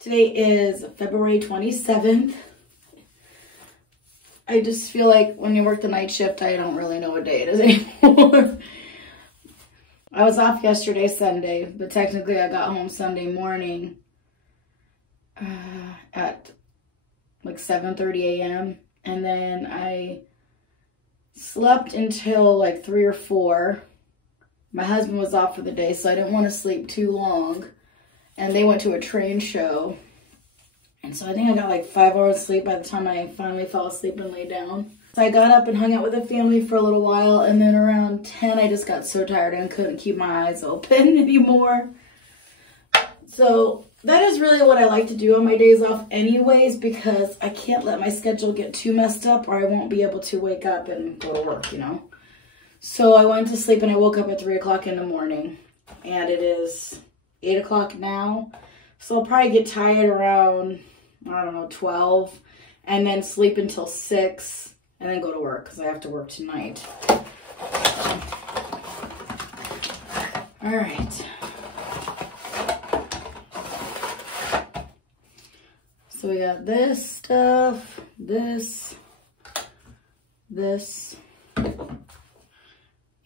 Today is February 27th. I just feel like when you work the night shift, I don't really know what day it is anymore. I was off yesterday, Sunday, but technically I got home Sunday morning at like 7:30 a.m. And then I slept until like 3 or 4. My husband was off for the day, so I didn't want to sleep too long. And they went to a train show. And so I think I got like 5 hours sleep by the time I finally fell asleep and laid down. So I got up and hung out with the family for a little while. And then around 10, I just got so tired and couldn't keep my eyes open anymore. So that is really what I like to do on my days off anyways, because I can't let my schedule get too messed up or I won't be able to wake up and go to work, you know. So I went to sleep and I woke up at 3 o'clock in the morning. And it is 8 o'clock now, so I'll probably get tired around, I don't know, 12, and then sleep until 6, and then go to work, because I have to work tonight. All right. So we got this stuff, this,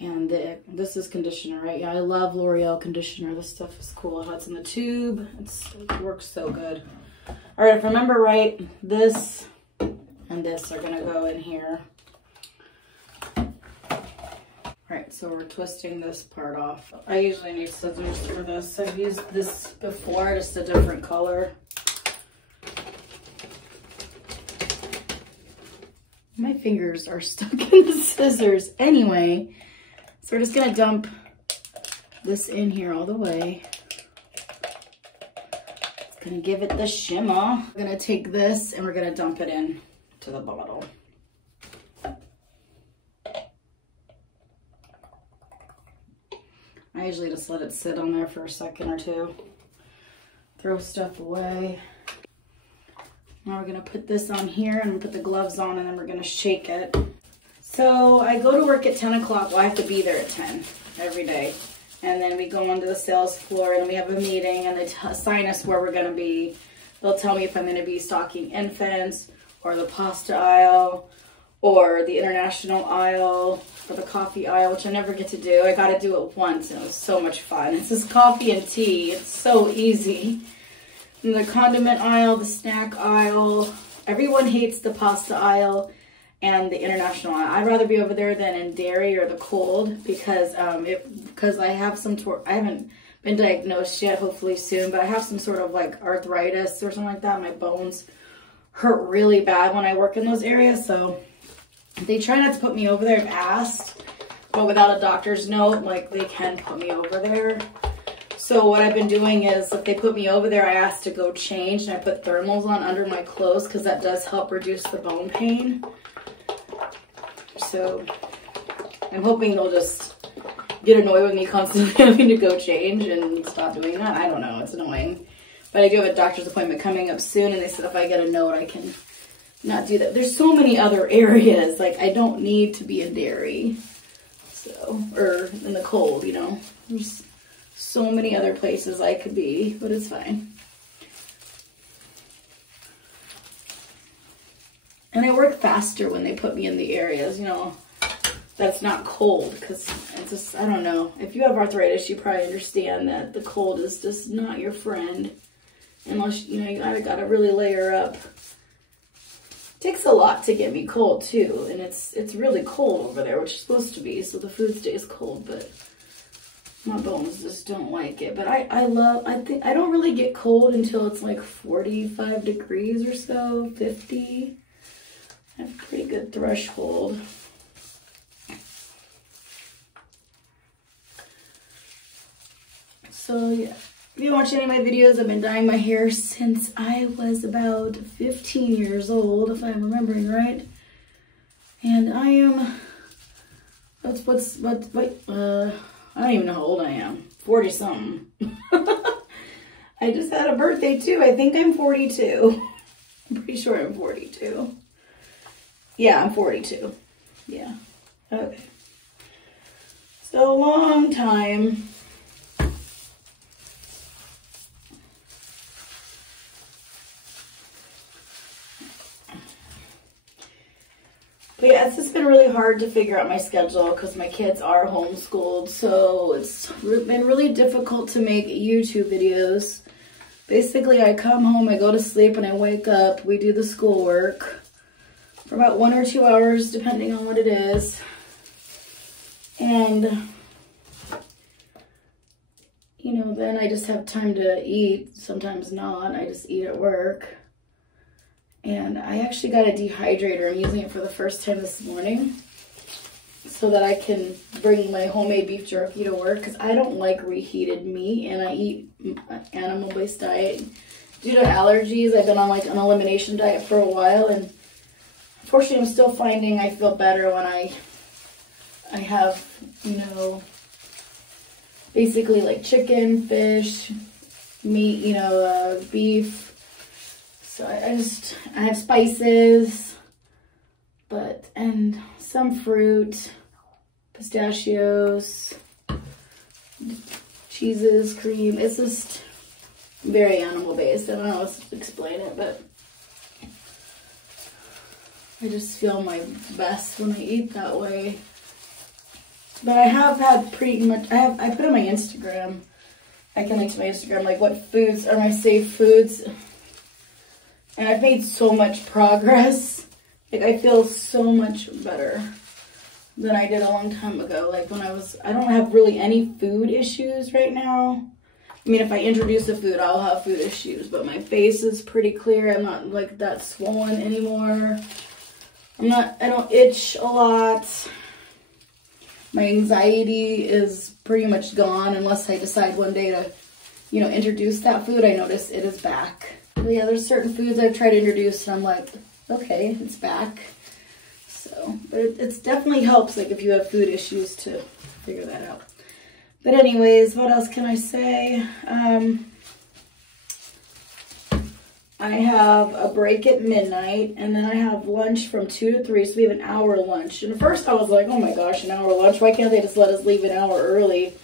and this is conditioner, right? Yeah, I love L'Oreal conditioner. This stuff is cool. How it's in the tube. It works so good. All right, if I remember right, this and this are going to go in here. All right, so we're twisting this part off. I usually need scissors for this. I've used this before, just a different color. My fingers are stuck in the scissors anyway. So we're just gonna dump this in here all the way. It's gonna give it the shimmer. We're gonna take this and we're gonna dump it in to the bottle. I usually just let it sit on there for a second or two. Throw stuff away. Now we're gonna put this on here and put the gloves on, and then we're gonna shake it. So I go to work at 10 o'clock. Well, I have to be there at 10 every day. And then we go onto the sales floor and we have a meeting and they assign us where we're going to be. They'll tell me if I'm going to be stocking infants or the pasta aisle or the international aisle or the coffee aisle, which I never get to do. I got to do it once and it was so much fun. It's just coffee and tea. It's so easy. And the condiment aisle, the snack aisle. Everyone hates the pasta aisle and the international aisle. I'd rather be over there than in dairy or the cold because I have I haven't been diagnosed yet, hopefully soon, but I have some sort of like arthritis or something like that. My bones hurt really bad when I work in those areas, so they try not to put me over there. I've asked, but without a doctor's note, like they can put me over there. So what I've been doing is if they put me over there, I ask to go change and I put thermals on under my clothes because that does help reduce the bone pain. So I'm hoping they'll just get annoyed with me constantly having to go change and stop doing that. I don't know, it's annoying. But I do have a doctor's appointment coming up soon and they said if I get a note I can not do that. There's so many other areas, like I don't need to be in dairy. So, or in the cold, you know. There's so many other places I could be, but it's fine. And I work faster when they put me in the areas, you know, that's not cold, because it's just, I don't know. If you have arthritis, you probably understand that the cold is just not your friend. Unless, you know, you gotta really layer up. It takes a lot to get me cold, too. And it's really cold over there, which is supposed to be, so the food stays cold, but my bones just don't like it. But I think I don't really get cold until it's like 45 degrees or so, 50. I have a pretty good threshold. So yeah, if you watch any of my videos, I've been dyeing my hair since I was about 15 years old, if I'm remembering right. And I am, I don't even know how old I am. 40 something. I just had a birthday too. I think I'm 42. I'm pretty sure I'm 42. Yeah, I'm 42. Yeah. Okay. So a long time. But yeah, it's just been really hard to figure out my schedule because my kids are homeschooled. So it's been really difficult to make YouTube videos. Basically, I come home, I go to sleep, and I wake up. We do the schoolwork for about 1 or 2 hours, depending on what it is. And, you know, then I just have time to eat. Sometimes not. I just eat at work. And I actually got a dehydrator. I'm using it for the first time this morning so that I can bring my homemade beef jerky to work because I don't like reheated meat and I eat animal-based diet. Due to allergies, I've been on like an elimination diet for a while, and unfortunately I'm still finding I feel better when I have, you know, basically like chicken, fish, meat, you know, beef. So I have spices, and some fruit, pistachios, cheeses, cream. It's just very animal based. I don't know how to explain it, but I just feel my best when I eat that way. But I have had pretty much, I put on my Instagram, I can link to my Instagram, like what foods are my safe foods. And I've made so much progress. Like, I feel so much better than I did a long time ago. Like, I don't have really any food issues right now. I mean, if I introduce a food, I'll have food issues. But my face is pretty clear. I'm not, like, that swollen anymore. I don't itch a lot. My anxiety is pretty much gone unless I decide one day to, you know, introduce that food. I notice it is back. But yeah, there's certain foods I've tried to introduce and I'm like, okay, it's back. So, but it definitely helps, like, if you have food issues to figure that out. But anyways, what else can I say? I have a break at midnight, and then I have lunch from 2 to 3, so we have an hour lunch. And at first I was like, oh my gosh, an hour lunch? Why can't they just let us leave an hour early?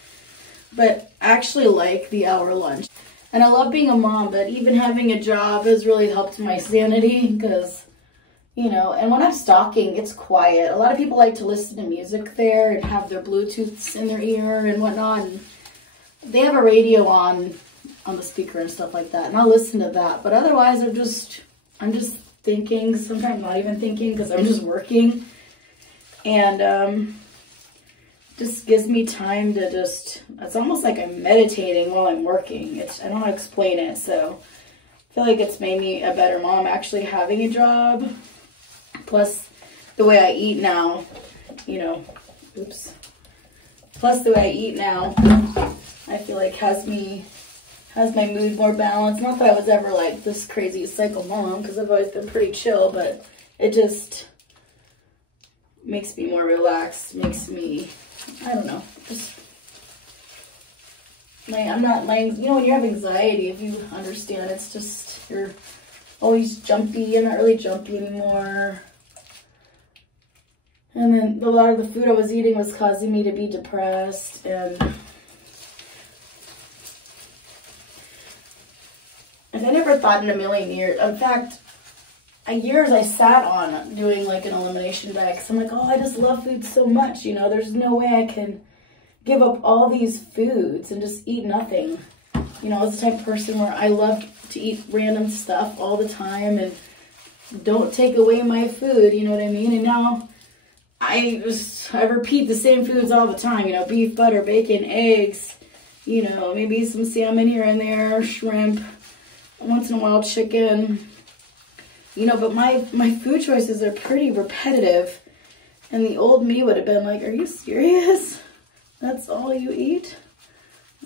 But I actually like the hour lunch. And I love being a mom, but even having a job has really helped my sanity because, you know, and when I'm stalking, it's quiet. A lot of people like to listen to music there and have their Bluetooths in their ear and whatnot. And they have a radio on the speaker and stuff like that, and I'll listen to that. But otherwise, I'm just thinking, sometimes not even thinking because I'm just working. And just gives me time to it's almost like I'm meditating while I'm working. I don't know how to explain it, so I feel like it's made me a better mom actually having a job. Plus the way I eat now, you know, plus the way I eat now, I feel like has my mood more balanced. Not that I was ever like this crazy psycho mom, because I've always been pretty chill, but it just makes me more relaxed, makes me, I don't know, just, like, you know, when you have anxiety, if you understand, it's just, you're always jumpy. I'm not really jumpy anymore. And then a lot of the food I was eating was causing me to be depressed, and I never thought in a million years, in fact, years I sat on doing like an elimination diet because I'm like, oh, I just love food so much, you know, there's no way I can give up all these foods and just eat nothing. You know, I was the type of person where I love to eat random stuff all the time and don't take away my food, you know what I mean? And now I repeat the same foods all the time, you know, beef, butter, bacon, eggs, you know, maybe some salmon here and there, shrimp, once in a while chicken, you know, but my food choices are pretty repetitive, and the old me would have been like, are you serious? That's all you eat?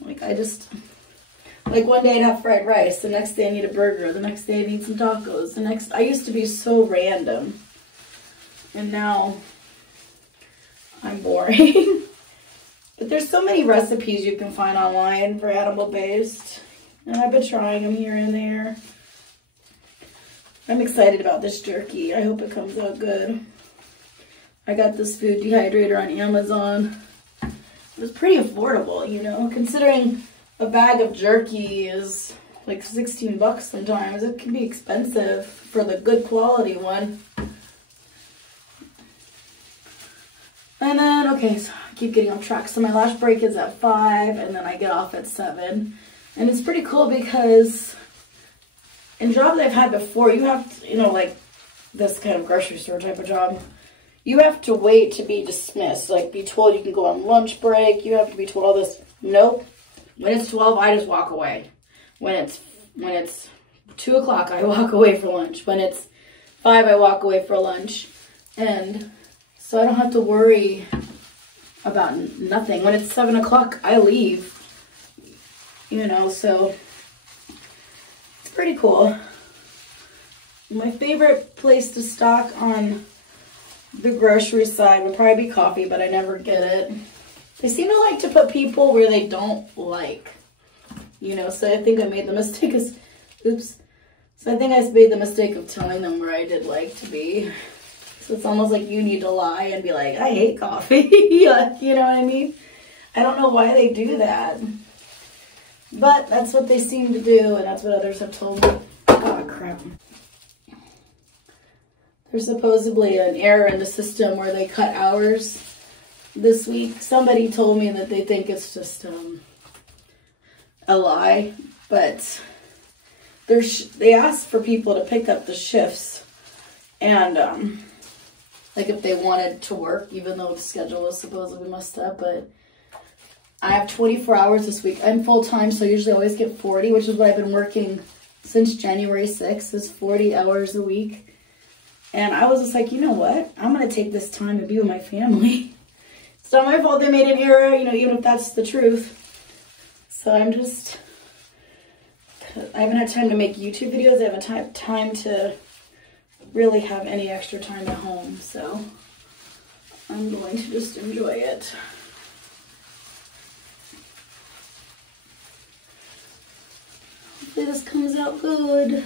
Like, like one day I'd have fried rice, the next day I need a burger, the next day I need some tacos, I used to be so random, and now I'm boring. But there's so many recipes you can find online for animal-based. And I've been trying them here and there. I'm excited about this jerky. I hope it comes out good. I got this food dehydrator on Amazon. It was pretty affordable, you know, considering a bag of jerky is like 16 bucks sometimes. It can be expensive for the good quality one. And then, okay, so I keep getting off track. So my last break is at 5, and then I get off at 7. And it's pretty cool because in jobs I've had before, you have to, you know, like this kind of grocery store type of job, you have to wait to be dismissed. Like, be told you can go on lunch break. You have to be told all this. Nope. When it's 12, I just walk away. When it's 2 o'clock, I walk away for lunch. When it's 5, I walk away for lunch. And so I don't have to worry about nothing. When it's 7 o'clock, I leave. You know, so it's pretty cool. My favorite place to stock on the grocery side would probably be coffee, but I never get it. They seem to like to put people where they don't like, you know, so I think I made the mistake of, So I think I made the mistake of telling them where I did like to be. So it's almost like you need to lie and be like, I hate coffee. You know what I mean? I don't know why they do that. But that's what they seem to do, and that's what others have told me. Oh, crap. There's supposedly an error in the system where they cut hours this week. Somebody told me that they think it's just a lie, but they asked for people to pick up the shifts, and like if they wanted to work, even though the schedule was supposedly messed up. But I have 24 hours this week. I'm full-time, so I usually always get 40, which is what I've been working since January 6th, is 40 hours a week. And I was just like, you know what? I'm going to take this time to be with my family. It's not my fault they made an error, you know, even if that's the truth. So I haven't had time to make YouTube videos. I haven't had time to really have any extra time at home. So I'm going to just enjoy it. Hopefully this comes out good.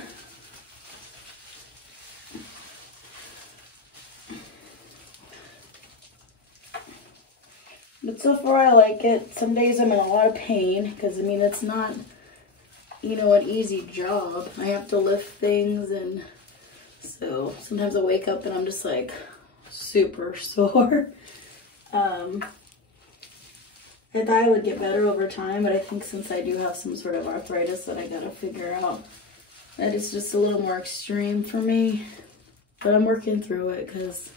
But so far I like it. Some days I'm in a lot of pain because, I mean, it's not, you know, an easy job. I have to lift things, and so sometimes I wake up and I'm just like super sore. I thought I would get better over time, but I think since I do have some sort of arthritis that I gotta figure out, that it's just a little more extreme for me. But I'm working through it because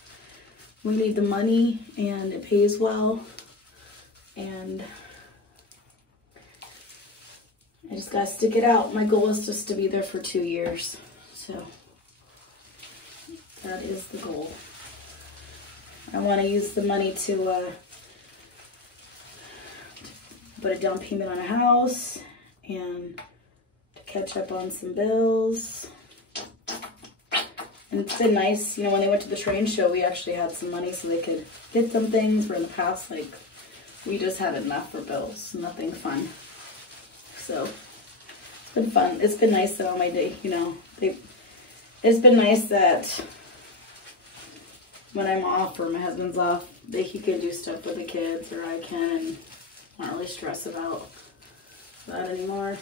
we need the money and it pays well. And I just gotta stick it out. My goal is just to be there for 2 years. So that is the goal. I want to use the money to put a down payment on a house and to catch up on some bills. And it's been nice, you know, when they went to the train show, we actually had some money so they could get some things, where in the past, like, we just had enough for bills, nothing fun. So it's been fun. It's been nice that on my day, you know, it's been nice that when I'm off or my husband's off, that he can do stuff with the kids, or I can, and not really stress about that anymore.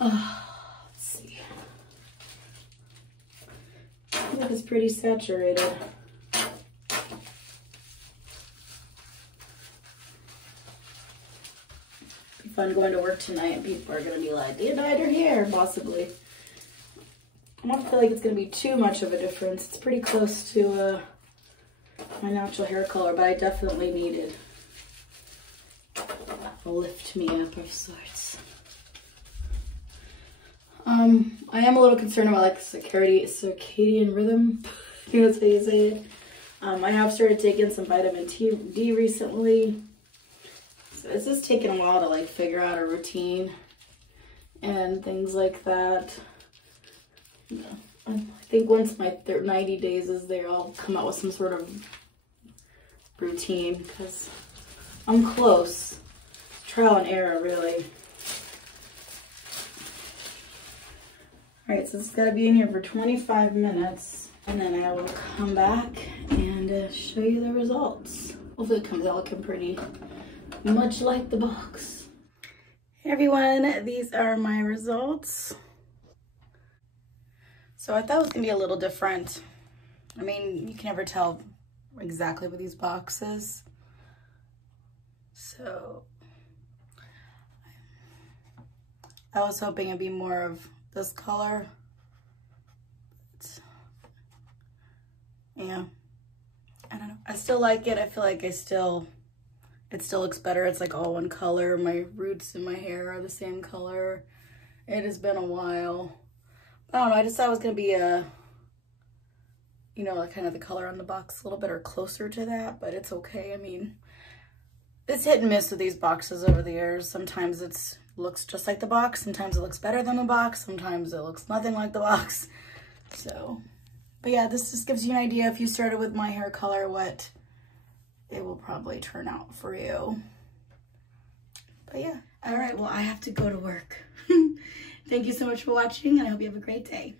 Let's see. I think it's pretty saturated. Be fun going to work tonight, and people are going to be like, "You dyed your hair," possibly. I don't feel like it's going to be too much of a difference. It's pretty close to my natural hair color, but I definitely needed a lift me up of sorts. I am a little concerned about like circadian rhythm. I think that's how you say it. I have started taking some vitamin D recently. So it's just taken a while to like figure out a routine and things like that. I think once my 90 days is there, I'll come out with some sort of routine because I'm close. Trial and error, really. Alright, so it's got to be in here for 25 minutes, and then I will come back and show you the results. Hopefully it comes out looking pretty much like the box. Hey everyone, these are my results. So I thought it was gonna be a little different. I mean, you can never tell exactly with these boxes. So I was hoping it'd be more of this color. But, yeah, I don't know. I still like it. I feel like it still looks better. It's like all one color. My roots and my hair are the same color. It has been a while. I don't know. I just thought it was gonna be a, you know, kind of the color on the box a little bit or closer to that, but it's okay. I mean, it's hit and miss with these boxes over the years. Sometimes it looks just like the box. Sometimes it looks better than the box. Sometimes it looks nothing like the box. So, but yeah, this just gives you an idea if you started with my hair color, what it will probably turn out for you. But yeah. All right, well, I have to go to work. Thank you so much for watching, and I hope you have a great day.